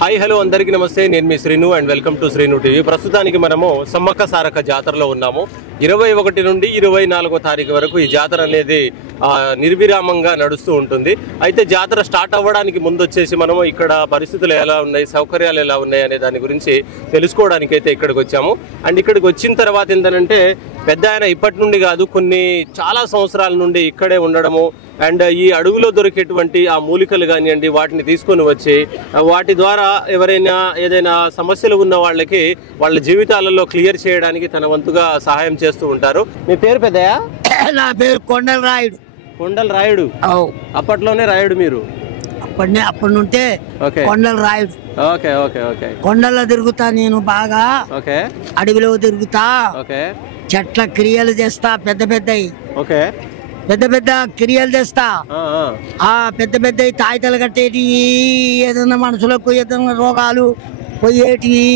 Hi hello అందరికీ నమస్తే. నేను మీ Srinu and welcome to Srinu TV. ప్రస్తుతానికి మనము సమ్మక్క సారక్క జాతరలో ఉన్నాము. 21 నుండి 24వ తారీఖు వరకు ఈ జాతర అనేది నిర్విరామంగా నడుస్తూ ఉంటుంది. అయితే జాతర స్టార్ట్ అవ్వడానికి ముందు వచ్చేసి మనము ఇక్కడ పరిస్థితులు ఎలా ఉన్నాయి, సౌకర్యాలు ఎలా ఉన్నాయి అనే దాని గురించి తెలుసుకోవడానికి అయితే ఇక్కడికి వచ్చాము. అండ్ ఇక్కడికి వచ్చిన తర్వాత ఏంటంటే పెద్ద ఆయన ఇప్పటి నుండి కాదు, చాలా సంవత్సరాల నుండి ఇక్కడే ఉండడము అండ్ ఈ అడవిలో దొరికేటువంటి ఆ మూలికలు కానివ్వండి వాటిని తీసుకొని వచ్చి వాటి ద్వారా ఎవరైనా ఏదైనా సమస్యలు ఉన్న వాళ్ళకి వాళ్ళ జీవితాలలో క్లియర్ చేయడానికి తన వంతుగా సహాయం చేస్తూ ఉంటారు. మీ పేరు పెద్దయా? నా పేరు కొండల రాయుడు. కొండల రాయుడు? అప్పట్లోనే రాయుడు మీరు? అప్పటి నుంటే కొండల రాయుడు. Okay okay okay. కొండల్లో తిరుగుతా నేను బాగా. ఓకే. అడవిలో తిరుగుతా. ఓకే. చెట్ల క్రియలు చేస్తా, పెద్ద పెద్దవి. ఓకే. పెద్ద పెద్ద క్రియలు చేస్తా. ఆ పెద్ద పెద్ద తాయితలు కట్టేటివి, ఏదన్నా మనుషులకు ఏదన్నా రోగాలు పోయేటివి,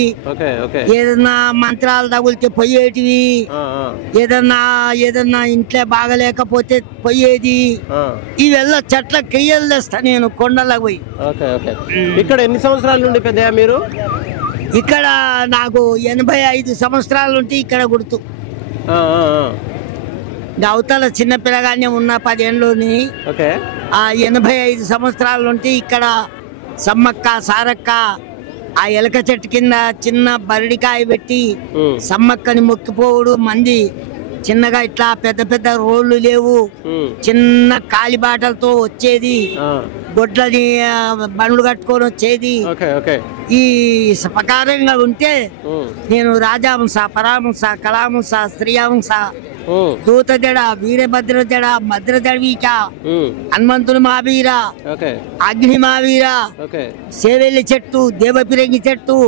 ఏదన్నా మంత్రాలు తగులితే పోయేటివి, ఏదన్నా ఇంట్లో బాగలేకపోతే పోయేది, ఇవెల్లా చెట్ల క్రియలు చేస్తా నేను కొండలకు పోయి. ఇక్కడ ఎన్ని సంవత్సరాల నుండి పెద్ద మీరు? ఇక్కడ నాకు 85 సంవత్సరాల నుండి ఇక్కడ గుర్తు. అవతల చిన్న పిల్లగానే ఉన్న 10 ఏళ్ళలోని 85 సంవత్సరాల నుండి ఇక్కడ సమ్మక్క సారక్క ఆ ఎలక చెట్టు కింద చిన్న బరిడికాయ పెట్టి సమ్మక్కని మొక్కిపోవుడు. మంది చిన్నగా ఇట్లా పెద్ద పెద్ద రోడ్లు లేవు, చిన్న కాలిబాటలతో వచ్చేది, గొడ్లని బండ్లు కట్టుకొని వచ్చేది. ఈ ప్రకారంగా ఉంటే నేను రాజాంశ, పరాంశ, కళాంశ, స్త్రీయాంశ, దూత జడ, వీరభద్ర జడ, భద్ర జడవీక, హనుమంతుని మావీర, అగ్ని మావీర, సేవెల్లి చెట్టు, దేవపిరంగి చెట్టు,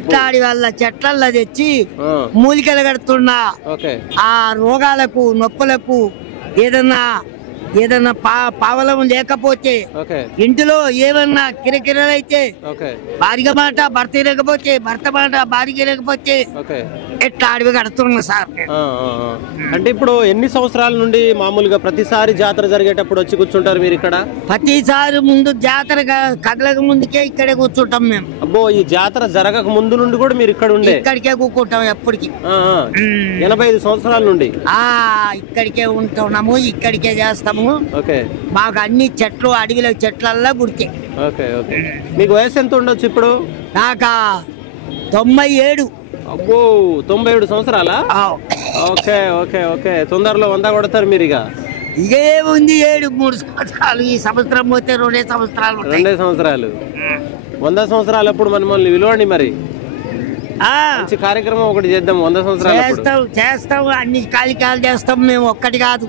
ఇట్లాంటి వాళ్ళ చెట్లల్లో తెచ్చి మూలికలు కడుతున్నా. ఆ రోగాలకు నొప్పులకు ఏదన్నా పావలం లేకపోతే, ఇంటిలో ఏమన్నా కిరకిరలైతే భార్య మాట భర్త లేకపోతే, భర్త మాట భార్య లేకపోతే ఎట్లా అడవి కడుతున్నా సార్. అంటే ఇప్పుడు ఎన్ని సంవత్సరాల నుండి మామూలుగా ప్రతిసారి జాతర జరిగేటప్పుడు వచ్చి కూర్చుంటారు మీరు ఇక్కడ? ప్రతిసారి ముందు జాతర కదలక ముందుకే ఇక్కడే కూర్చుంటాం మేము. అబ్బో, ఈ జాతర జరగక ముందు నుండి కూడా మీరు ఇక్కడ ఉండే? ఇక్కడికే కూర్చుంటాం ఎప్పటికి. 85 సంవత్సరాల నుండి ఇక్కడికే ఉంటున్నాము, ఇక్కడికే చేస్తాము. మాకు అన్ని చెట్లు అడవిలో చెట్లల్లో గుర్తే. మీకు వయసు ఎంత ఉండొచ్చు ఇప్పుడు? నాకు 97. అబ్బో, 97 సంవత్సరాలా? Okay okay okay. తొందరలో 100 కొడతారు మీరు. ఇక ఏముంది, 3 సంవత్సరాలు. ఈ సంవత్సరం పోతే 2 సంవత్సరాలు. 2 సంవత్సరాలు. 100 సంవత్సరాలు అప్పుడు మనల్ని విలువండి. మరి మంచి కార్యక్రమం ఒకటి చేద్దాం. 100 సంవత్సరాలు చేస్తాం. అన్ని కాలికాలు చేస్తాం మేము, ఒక్కటి కాదు.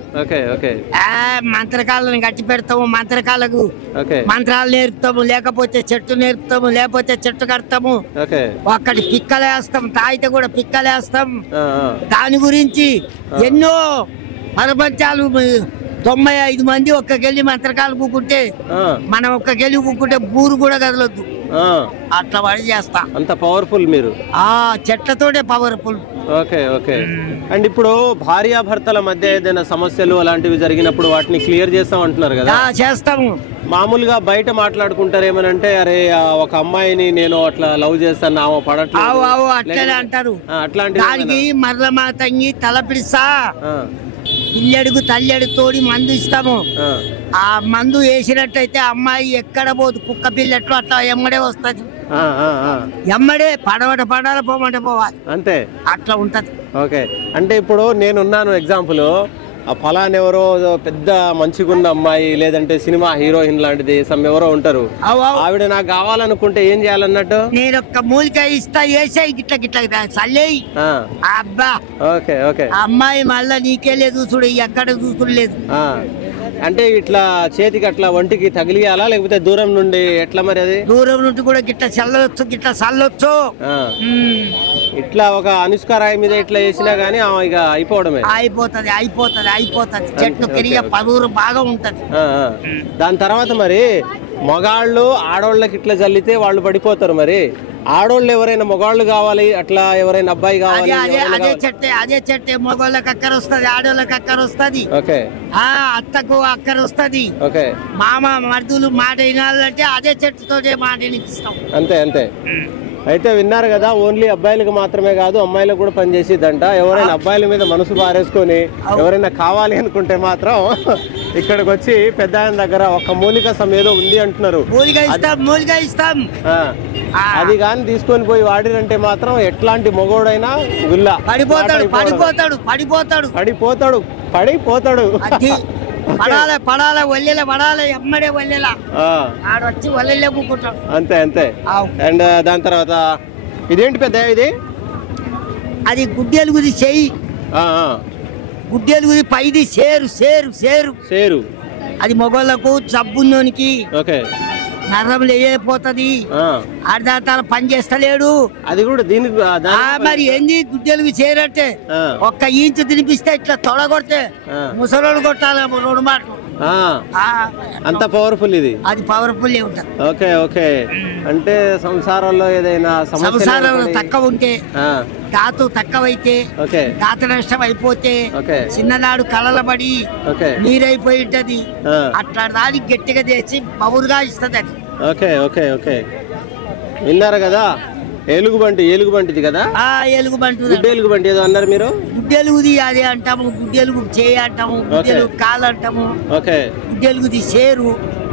మంత్రకాలను గట్టి పెడతాము, మంత్రకాలకు మంత్రాలు నేర్పుతాము, లేకపోతే చెట్టు నేర్పుతాము, లేకపోతే చెట్టు కడతాము. ఒక్కటి పిక్కలేస్తాం, తాయితే కూడా పిక్కలేస్తాం. దాని గురించి ఎన్నో ప్రపంచాలు. 95 మంది ఒక్కకెళ్ళి మంత్రకాలు కూకుంటే, మనం ఒక్కకెళ్ళి కూకుంటే బూరు కూడా కదలొద్దు. అట్లా పని చేస్తా. అంత పవర్ఫుల్ మీరు. చెట్లతోటే పవర్ఫుల్. Okay okay. అండ్ ఇప్పుడు భార్యాభర్తల మధ్య ఏదైనా సమస్యలు అలాంటివి జరిగినప్పుడు వాటిని క్లియర్ చేస్తాం అంటున్నారు కదా? చేస్తాము. మామూలుగా బయట మాట్లాడుకుంటారు ఏమనంటే, అరే ఒక అమ్మాయిని నేను అట్లా లవ్ చేస్తాను, ఆమె పడట్లేదు అట్లనే అంటారు. అట్లాంటి దానికి మరల మా తంగి తల పిడిస్తా, పిల్లడుగు తల్లెడు తోడి మందు ఇస్తాము. ఆ మందు వేసినట్టయితే అమ్మాయి ఎక్కడ పోదు, కుక్క పిల్లట్లు అట్లా ఎమ్మడే వస్తుంది. ఎమ్మడే పడాలి, పోమంటే పోవాలి, అంతే. అట్లా ఉంటది. ఓకే. అంటే ఇప్పుడు నేనున్నాను ఎగ్జాంపుల్, ఆ ఫలాన్ ఎవరో పెద్ద మంచిగున్న అమ్మాయి, లేదంటే సినిమా హీరోయిన్ లాంటిది ఎవరో ఉంటారు, ఆవిడ నాకు కావాలనుకుంటే ఏం చేయాలన్నట్టు? నేను ఒక్క మూలిక ఇస్తా, వేసాయి గిట్ల గిట్ల చల్లేయి. అబ్బా, ఓకే ఓకే. అమ్మాయి మళ్ళా నీకే లేదు చూడు, ఎక్కడ చూసులేదు. అంటే ఇట్లా చేతికి అట్లా ఒంటికి తగిలియాలా, లేకపోతే దూరం నుండి ఎట్లా? మరి అది దూరం నుండి కూడా గిట్ల చల్లవచ్చు, గిట్ల చల్లొచ్చు. ఇట్లా ఒక అనుష్క రాయ్ మీద ఇట్లా వేసినా గానీ ఇక అయిపోవడమే. అయిపోతది. చెట్టు కిరియ పదురు బాగా ఉంటది. దాని తర్వాత మరి మగాళ్ళు ఆడోళ్ళకి ఇట్లా జల్లితే వాళ్ళు పడిపోతారు. మరి ఆడోళ్ళు ఎవరైనా మగాళ్ళు కావాలి, అట్లా ఎవరైనా అబ్బాయి కావాలి, అదే చెట్టే మగోళ్ళకి అక్కర వస్తుంది, ఆడోళ్ళకి అక్కర వస్తుంది, అత్తకు అక్కర వస్తుంది. మామ మర్దులు మాట వినాలంటే అదే చెట్టుతో మాట వినిపిస్తాం. అంతే అంతే. అయితే విన్నారు కదా, ఓన్లీ అబ్బాయిలకు మాత్రమే కాదు అమ్మాయిలకు కూడా పనిచేసిద్దంట. ఎవరైనా అబ్బాయిల మీద మనసు పారేసుకొని ఎవరైనా కావాలి అనుకుంటే మాత్రం ఇక్కడికి వచ్చి పెద్ద ఆయన దగ్గర ఒక మూలిక ఏదో ఉంది అంటున్నారు. అది కానీ తీసుకొని పోయి వాడినంటే మాత్రం ఎట్లాంటి మగోడైనా గుల్లా పడిపోతాడు. పడాల వల్లెల పడాలి, ఎమ్మడే వల్లెలా ఆడొచ్చి వల్లెలే కూకుంటాడు. అంతే అంతే. అండ్ దాని తర్వాత ఇదేంటి పెద్ద, ఇది అది గుడ్డెలుగుది చెయ్యి, గుడ్డెలుగుది పైది సేరు సేరు సేరు సేరు. అది మొగోళ్ళకు జబ్బున్నోనికి నర్రంలో వేయపోతుంది, అర్ధాతాల పని చేస్తలేడు. అది కూడా దీనికి మరి ఏంది గుడ్డెలుగు చేరట్టే ఒక్క ఇంచు తినిపిస్తే ఇట్లా తొడగొడితే ముసలోడు కొట్టాలి 2 మాటలు. అంత పవర్ఫుల్ ఇది, అది పవర్ఫుల్ ఉంటుంది. Okay okay. అంటే సంసారంలో ఏదైనా సంసారంలో తక్కువ ఉంటే, దాతు తక్కువైతే, దాత నష్టం అయిపోతే, చిన్ననాడు కలలబడి నీరైపోయి ఉంటది, అట్లా దానికి గట్టిగా చేసి పౌరుగా ఇస్తుంది అది. Okay okay okay. విన్నారు కదా, ఏలుగుబంటిది కదా, గుడ్డెలుగుబంటి ఏదో అన్నారు మీరు. గుడ్డెలుగుది అది అంటాము, గుడ్డెలుగు చేయి అంటాము, గుడ్డెలుగు కాలు అంటాము, గుడ్డెలుగుది సేరు.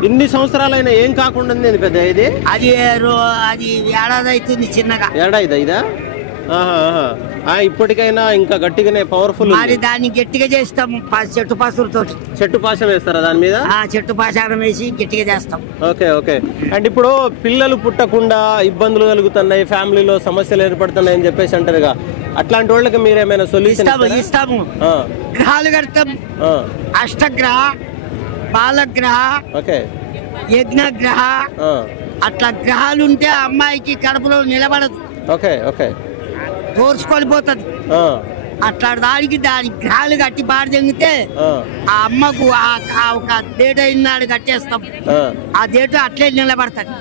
ఇన్ని సంవత్సరాలైనా ఏం కాకుండా పెద్ద ఇది, అది ఏడాది అవుతుంది, చిన్నగా ఏడాది ఇదా. ఇప్పటికైనా ఇంకా గట్టిగానే పవర్ఫుల్. మరి దాన్ని గట్టిగా చేస్తాము చెట్టు పాసులతో. చెట్టు పాశం వేస్తారా దాని మీద? చెట్టు పాశారం వేసి గట్టిగా చేస్తాం. Okay okay. అండ్ ఇప్పుడు పిల్లలు పుట్టకుండా ఇబ్బందులు కలుగుతున్నాయి, ఫ్యామిలీలో సమస్యలు ఏర్పడుతున్నాయి అని చెప్పేసి అంటారుగా, అట్లాంటి వాళ్ళకి మీరు ఏమైనా సొల్యూషన్ ఇస్తాము? గ్రహాలు కడతాం, అష్టగ్రహ, బాలగ్రహ, యజ్ఞగ్రహ, అట్లా గ్రహాలు ఉంటే అమ్మాయికి కడుపులో నిలబడదు. Okay okay. తోర్చుకొని పోతుంది. అట్లా దానికి గ్రహాలు కట్టి బాడి తెంగితే ఆ అమ్మకు ఒక డేట్ అయినాడు కట్టేస్తాం, ఆ డేట్ అట్లే నిలబడతాది.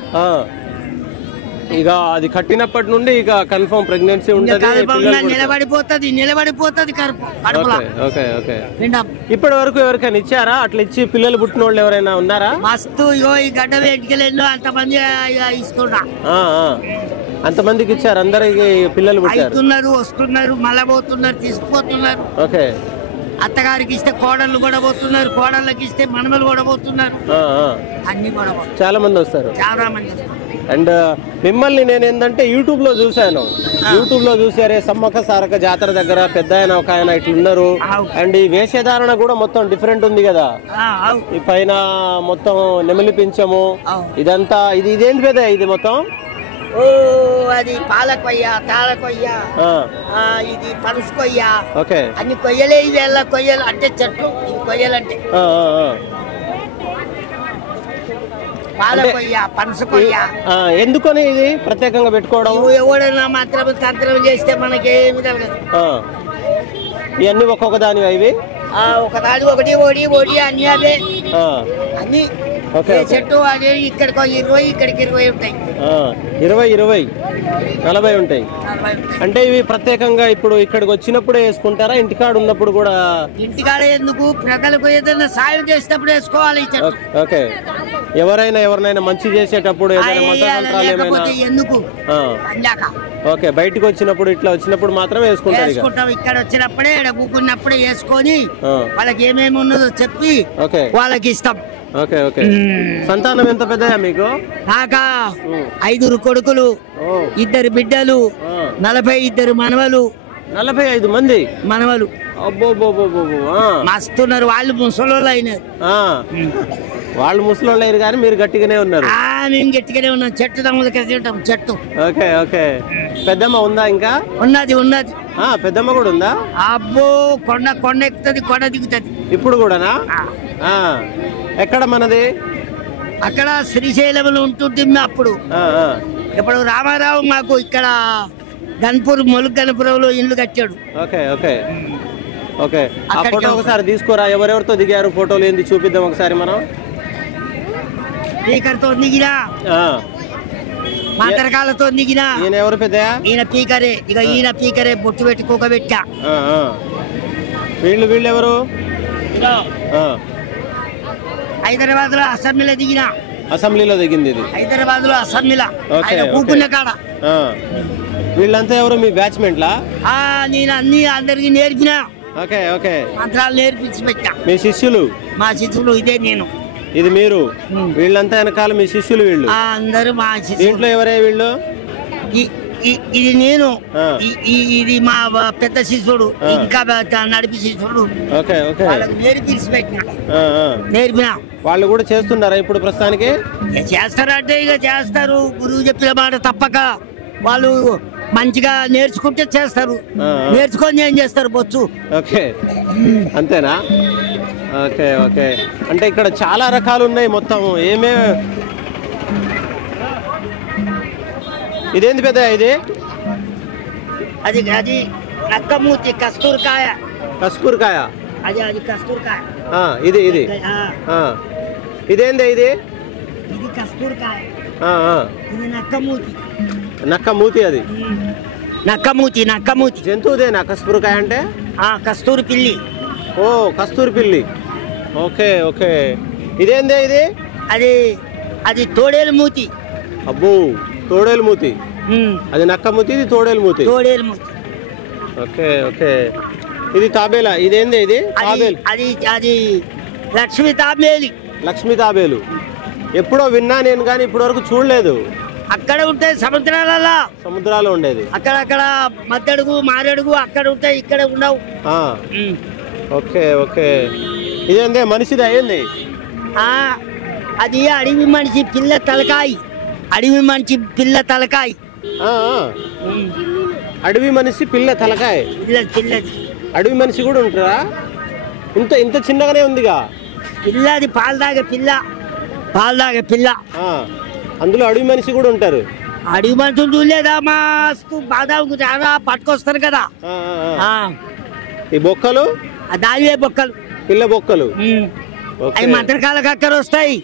ఇక అది కట్టినప్పటి నుండి ఇక కన్ఫర్మ్ ప్రెగ్నెన్సీ ఉంటుంది, నిలబడిపోతుంది కడుపు. ఇప్పటి వరకు ఎవరికైనా ఇచ్చారా? అట్లా ఇచ్చి పిల్లలు పుట్టిన వాళ్ళు ఎవరైనా ఉన్నారా? మస్తు. ఇగో ఈ గడ్డ వేటికెళ్ళి అంతమంది ఇస్తున్నా, అంతమందికి ఇచ్చారు. అందరికి పిల్లలు పుట్టుతున్నారు, వస్తున్నారు, మళ్ళా పోతున్నారు, తీసుకుపోతున్నారు. ఓకే. అత్తగారికి ఇస్తే కోడళ్ళు కూడా పోతున్నారు, కోడళ్ళకి ఇస్తే మనమలు కూడా పోతున్నారు, అన్ని కూడా చాలా మంది వస్తారు, చాలా మంది. అండ్ మిమ్మల్ని నేను ఏంటంటే యూట్యూబ్ లో చూసాను, చూసారే సమ్మక్క సారక్క జాతర దగ్గర పెద్ద ఆయన ఒక ఆయన ఇట్లున్నారు. అండ్ ఈ వేషధారణ కూడా మొత్తం డిఫరెంట్ ఉంది కదా, ఈ పైన మొత్తం నెమలి పించము ఇదంతా, ఇదేంటి పెద్ద ఇది మొత్తం? అది పాల కొయ్య, తాళ కొయ్య, ఇది పలుసు కొయ్య, అన్ని కొయ్యలే. ఇవి ఎలా కొయ్యలు అంటే చెట్లు, ఇవి కొయ్యలంటే పాల కొయ్య, పనసు కొయ్య. ఎందుకని ఇది ప్రత్యేకంగా పెట్టుకోవడం? ఎవడైనా మాత్రం తంత్రం చేస్తే మనకేమి తెలియదు. ఇవన్నీ ఒక్కొక్క దాని, ఇవి ఒకదాని ఒకటి అన్ని అవే అన్ని. చెట్టు అదే ఇక్కడికి 20, ఇక్కడికి 20 ఉంటాయి. 20, 40 ఉంటాయి. అంటే ఇవి ప్రత్యేకంగా ఇప్పుడు ఇక్కడికి వచ్చినప్పుడే వేసుకుంటారా, ఇంటికాడ ఉన్నప్పుడు కూడా? ఇంటికాడ ఎందుకు, ప్రజలకు ఏదైనా సాయం చేసేటప్పుడు వేసుకోవాలి ఈ చెట్టు. ఓకే. ఎవరినైనా మంచి చేసేటప్పుడు ఎందుకు? ఓకే. బయటకు వచ్చినప్పుడు ఇట్లా వచ్చినప్పుడు మాత్రమే వేసుకుంటాం. ఇక్కడ వచ్చినప్పుడే కూకున్నప్పుడే వేసుకొని వాళ్ళకి ఏమేమి ఉన్నదో చెప్పి వాళ్ళకి ఇస్తాం. Okay okay. సంతానం ఎంత పెద్దయా మీకు? నాకా 5 కొడుకులు, 2 బిడ్డలు, 42 మనవలు. 45 మంది మనవలు. మస్తున్నారు. వాళ్ళు ముసలోళ్ళు అయినారు. వాళ్ళు ముసలోళ్ళు అయ్యారు కానీ మీరు గట్టిగానే ఉన్నారు. మేము గట్టిగానే ఉన్నాం. చెట్టు దమ్ములకేసి చెట్టు. Okay okay. పెద్దమ్మ ఉందా ఇంకా? ఉన్నది. పెద్దమ్మ కూడా ఉందా? అబ్బో, కొండ ఎక్కుతుంది, కొండ దిగుతుంది. ఇప్పుడు కూడానా? ఎక్కడ మనది? అక్కడ శ్రీశైలంలో ఉంటుంది. అప్పుడు ఇప్పుడు రామారావు మాకు ఇక్కడ ములుగు గణపురంలో ఇల్లు కట్టాడు. Okay okay okay. ఆ ఫోటో ఒకసారి తీసుకోరా, ఎవరెవరితో దిగారు ఫోటోలు ఏంది చూపిద్దాం ఒకసారి మనం. పీకర్తో దిగినా, మంత్రకాలతో దిగినా. ఈయన ఎవరు పెద్ద? ఈయన పీకరే. ఇక ఈయన పీకరే బొట్టు పెట్టుకోక పెట్టా. వీళ్ళు ఎవరు? హైదరాబాద్ లో అసెంబ్లీలో దిగినా. అసెంబ్లీలో దిగింది ఇది? హైదరాబాద్ లో అసెంబ్లీలో కూకున్న కాడ. వీళ్ళంతా ఎవరు? మీ బ్యాచ్మెంట్లా? నేను అన్ని అందరికి నేర్పినా. Okay okay. మంత్రాలు నేర్పించి పెట్టా. మీ శిష్యులు? మా శిష్యులు ఇదే నేను. ఇది మీరు? వీళ్ళంతా వెనకాల మీ శిష్యులు వీళ్ళు? అందరూ మా శిష్యులు. దీంట్లో ఎవరే వీళ్ళు? ఇది నేను, ఇది మా పెద్ద శిష్యుడు, ఇంకా నడిపి శిష్యుడు. Okay okay. నేర్పించి పెట్టిన, నేర్పినా. వాళ్ళు కూడా చేస్తున్నారా ఇప్పుడు ప్రస్తుతానికి? చేస్తారంటే ఇక చేస్తారు. గురువు చెప్పిన మాట తప్పక వాళ్ళు మంచిగా నేర్చుకుంటే చేస్తారు. నేర్చుకొని ఏం చేస్తారు బొచ్చు. ఓకే అంతేనా? Okay okay. అంటే ఇక్కడ చాలా రకాలు ఉన్నాయి మొత్తం. ఇదేంది పెద్ద? ఇది అది అది నక్కమూతి, కస్తూరికాయ. కస్తూరికాయ? అది కస్తూరికాయ. ఇది ఇదేంది? ఇది కస్తూరికాయ. ఇది నక్కమూతి. నక్కమూతి? అది నక్కమూతి జంతువుదేనా కస్తూరికాయ అంటే? కస్తూరి పిల్లి. ఓ కస్తూరి పిల్లి. Okay okay. ఇదేందే? ఇది అది తోడేలు మూతి. అబ్బో తోడేలు మూతి. అది నక్కమూతి, ఇది తోడేలు మూతి. Okay okay. ఇది తాబేలా? ఇదేంది? ఇది తాబేలు. అది లక్ష్మీ తాబేలు. లక్ష్మీ తాబేలు ఎప్పుడో విన్నా నేను, కానీ ఇప్పటి వరకు చూడలేదు. అక్కడ ఉంటాయి సముద్రాలలో ఉండేది. అక్కడక్కడ మద్దడుగు మారడుగు అక్కడ ఉంటాయి, ఇక్కడ ఉండవు. Okay okay. ఇదేందే? మనిషిది అయ్యింది? అది అడవి మనిషి పిల్ల తలకాయ. అడవి మనిషి పిల్ల తలకాయ. అడవి మనిషి పిల్ల తలకాయ. పిల్లది. అడవి మనిషి కూడా ఉంటారా? ఇంత చిన్నగానే ఉందిగా పిల్ల. అది పాలు తాగే పిల్ల. అందులో అడవి మనిషి కూడా ఉంటారు. అడవి మనుషులు చూడలేదా? మస్తు బాదాకు చాలా పట్టుకొస్తారు కదా ఈ బొక్కలు. దానివే బొక్కలు, పిల్ల బొక్కలు. అవి మంత్రకాలకు అక్కడ వస్తాయి.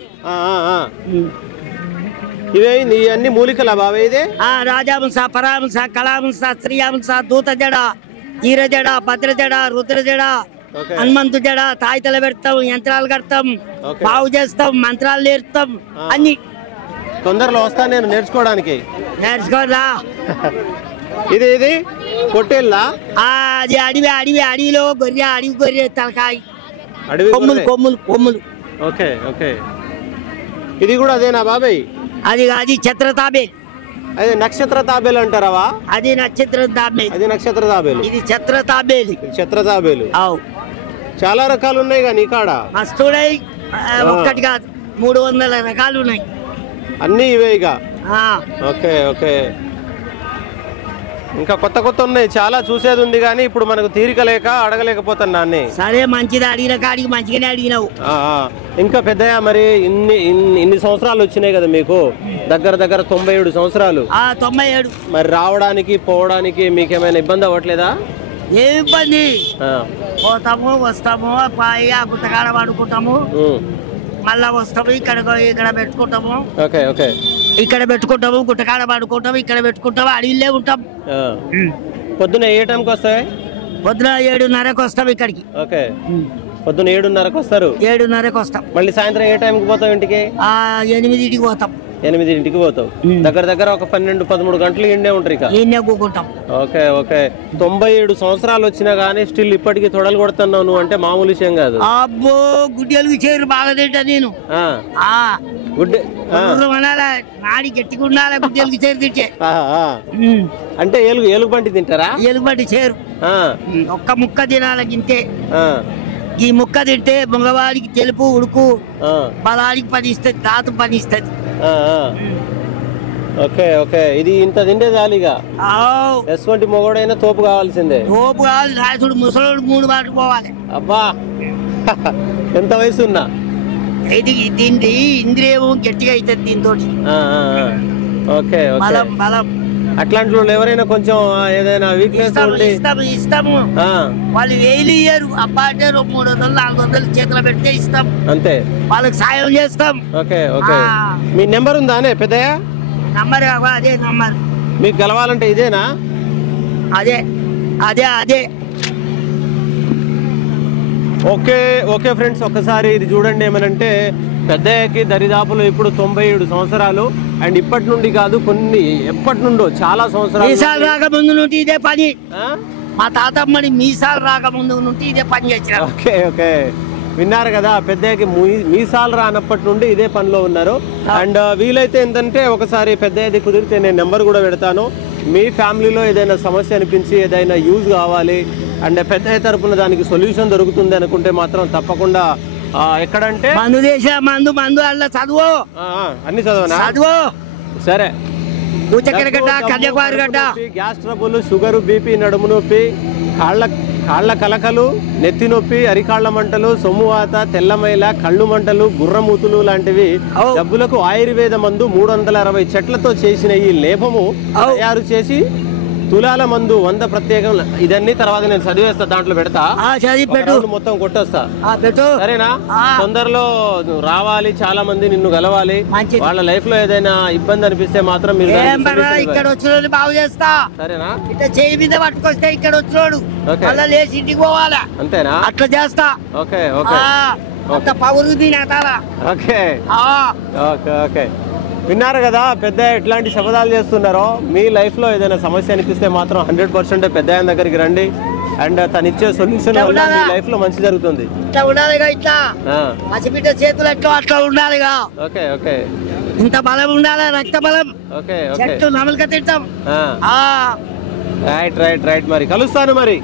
ఇవన్నీ మూలికలా బావే? ఇదే రాజాంశ, పరాంశ, కళాంశ, స్త్రీయాంశ, దూత జడ, ఈర జడ, భద్ర జడ, రుద్ర జడ, హనుమంతు జడ. తాయితలు పెడతాం, యంత్రాలు కడతాం, బాగు చేస్తాం, మంత్రాలు నేర్పుతాం. అన్ని తొందరలో వస్తా నేను నేర్చుకోవడానికి. నేర్చుకోరా. ఇది పొట్టేళ్ళా? అది అడవిలో గొర్రె. అడవి గొర్రె తలకాయ, కొమ్ములు. Okay okay. ఇది కూడా అదేనా బాబాయ్? అది ఛత్ర తాబేలు. అదే నక్షత్ర తాబేలు అంటారా? అది నక్షత్ర తాబేలు. అది నక్షత్ర తాబేలు. ఇది ఛత్ర తాబేలు. ఛత్ర తాబేలు. చాలా రకాలు ఉన్నాయి కానీ కాడ మస్తుడై. ఒక్కటి కాదు, 300 రకాలు ఉన్నాయి. అన్ని ఇవే ఇక? Okay okay. ఇంకా కొత్త ఉన్నాయి, చాలా చూసేది ఉంది, కానీ ఇప్పుడు మనకు తీరిక లేక అడగలేకపోతున్నా అన్ని. సరే మంచిది, అడిగిన కాడికి మంచిగానే అడిగినావు. ఇంకా పెద్దయ్య మరి ఇన్ని సంవత్సరాలు వచ్చినాయి కదా మీకు, దగ్గర 97 సంవత్సరాలు. 97. మరి రావడానికి పోవడానికి మీకేమైనా ఇబ్బంది అవ్వట్లేదా? ఏ ఇబ్బంది? పోతాము వస్తాము, గుట్టకాడ పడుకుంటాము, మళ్ళా వస్తాము, ఇక్కడ పెట్టుకుంటాము. Okay okay. ఇక్కడ పెట్టుకుంటాము, గుట్టకాడ పడుకుంటాము, ఇక్కడ పెట్టుకుంటాము, అడవిలో ఉంటాం. పొద్దున ఏ టైంకి వస్తాయి? పొద్దున 7:30కి వస్తాం ఇక్కడికి. ఓకే. పొద్దున 7:30కి వస్తారు? 7:30కి వస్తాం. మళ్ళీ సాయంత్రం ఏ టైంకి పోతాం ఇంటికి? 8కి పోతాం. 8కి పోతావు. దగ్గర ఒక 12-13 గంటలు ఇండే ఉంటారు ఇక. కూకుంటాం. Okay okay. 97 సంవత్సరాలు వచ్చినా గానీ స్టిల్ ఇప్పటికీ తొడలు కొడుతున్నావు నువ్వు అంటే మామూలు విషయం కాదు. అబ్బో గుడ్డెలుగు చేరు బాగా తింటా నేను. నాడి గట్టిగా ఉండాలి గుడ్డెలుగు చేరు తింటే. అంటే ఏలుగుబంటి తింటారా? ఏలుగుబంటి చేరు ఒక్క ముక్క తినాలి గింతే. ఈ ముక్క తింటే మగవాడికి తెలుపు ఉడుకు బలానికి పని ఇస్తుంది, తాతు పని ఇస్తుంది. Okay okay. ఇది ఇంత తిండే చాలిగా. ఎటువంటి మొగోడైనా తోపు కావాల్సిందే. తోపు కావాలి. రాసుడు ముసలోడు 3 బాటలు పోవాలి. అబ్బా ఎంత వయసు ఉన్నా ఇది తిండి ఇంద్రియం గట్టిగా అవుతుంది దీంతో. ఓకే. బలం అట్లాంటి వాళ్ళు ఎవరైనా కొంచెం ఏదైనా వీక్నెస్ ఉండి ఇస్తాము వాళ్ళు వేలు ఇయ్యరు. అబ్బా అంటే 300 400 చేతిలో పెడితే ఇస్తాం అంతే, వాళ్ళకి సాయం చేస్తాం. Okay okay. మీ నెంబర్ ఉందా అనే పెద్దయ్య? నంబర్ అదే నంబర్. మీకు కలవాలంటే ఇదేనా? అదే అదే అదే. ఓకే ఓకే ఫ్రెండ్స్, ఒక్కసారి ఇది చూడండి. ఏమనంటే పెద్దయ్యకి దరిదాపులు ఇప్పుడు 97 సంవత్సరాలు. అండ్ ఇప్పటి నుండి కాదు, కొన్ని ఎప్పటి నుండో చాలా సంవత్సరాలు. మీసాలు రాకముందు నుండి ఇదే పని. మా తాతమ్మని మీసాలు రాకముందు నుండి ఇదే పని చేసిన. ఓకే ఓకే, విన్నారు కదా, పెద్దయ్యకి మీసాలు రానప్పటి నుండి ఇదే పనిలో ఉన్నారు. అండ్ వీలైతే ఏంటంటే ఒకసారి పెద్దయ్యది కుదిరితే నేను నెంబర్ కూడా పెడతాను. మీ ఫ్యామిలీలో ఏదైనా సమస్య అనిపించి ఏదైనా యూజ్ కావాలి అండ్ పెద్దయ్య తరపున దానికి సొల్యూషన్ దొరుకుతుంది అనుకుంటే మాత్రం తప్పకుండా ఎక్కడంటే మందు దేశ మందు మందు అల్ల చదువు అన్ని చదువు. సరే, గ్యాస్ ట్రబుల్, షుగర్, బీపీ, నడుము నొప్పి, కాళ్ళ కలకలు, నెత్తి నొప్పి, అరికాళ్ల మంటలు, సొమ్మువాత, తెల్లమైల, కళ్ళు మంటలు, గుర్రమూతులు లాంటివి జబ్బులకు ఆయుర్వేద మందు 360 చెట్లతో చేసిన ఈ లేపము తయారు చేసి తులాల మందు 100 ప్రత్యేకం. ఇదన్నీ తర్వాత నేను చదివేస్తా, దాంట్లో పెడతా, మొత్తం కొట్టొస్తా. సరేనా? తొందరలో రావాలి, చాలా మంది నిన్ను కలవాలి. వాళ్ళ లైఫ్ లో ఏదైనా ఇబ్బంది అనిపిస్తే మాత్రం మీరు ఇక్కడ వచ్చిన బాగు చేస్తా. సరేనా? ఇట్లా చేయి మీద పట్టుకొస్తే ఇక్కడ వచ్చినోడు అలా లేచి ఇంటికి పోవాలా. అంతేనా? అట్లా చేస్తా. Okay okay power okay okay okay. విన్నారు కదా పెద్ద ఎట్లాంటి శపథాలు చేస్తున్నారో. మీ లైఫ్ లో ఏదైనా సమస్య అనిపిస్తే మాత్రం 100% పెద్ద ఆయన దగ్గరికి రండి. అండ్ తను ఇచ్చే సొల్యూషన్ వల్ల మీ లైఫ్ లో మంచి జరుగుతుంది. ఇట్లా ఉండాలిగా, ఇట్లా పసిబిడ్డ చేతులు ఎట్లా అట్లా ఉండాలిగా. ఓకే ఓకే, ఇంత బలం ఉండాలి, రక్త బలం. ఓకే ఓకే, నమలక తింటాం. Right right right. మరి కలుస్తాను మరి.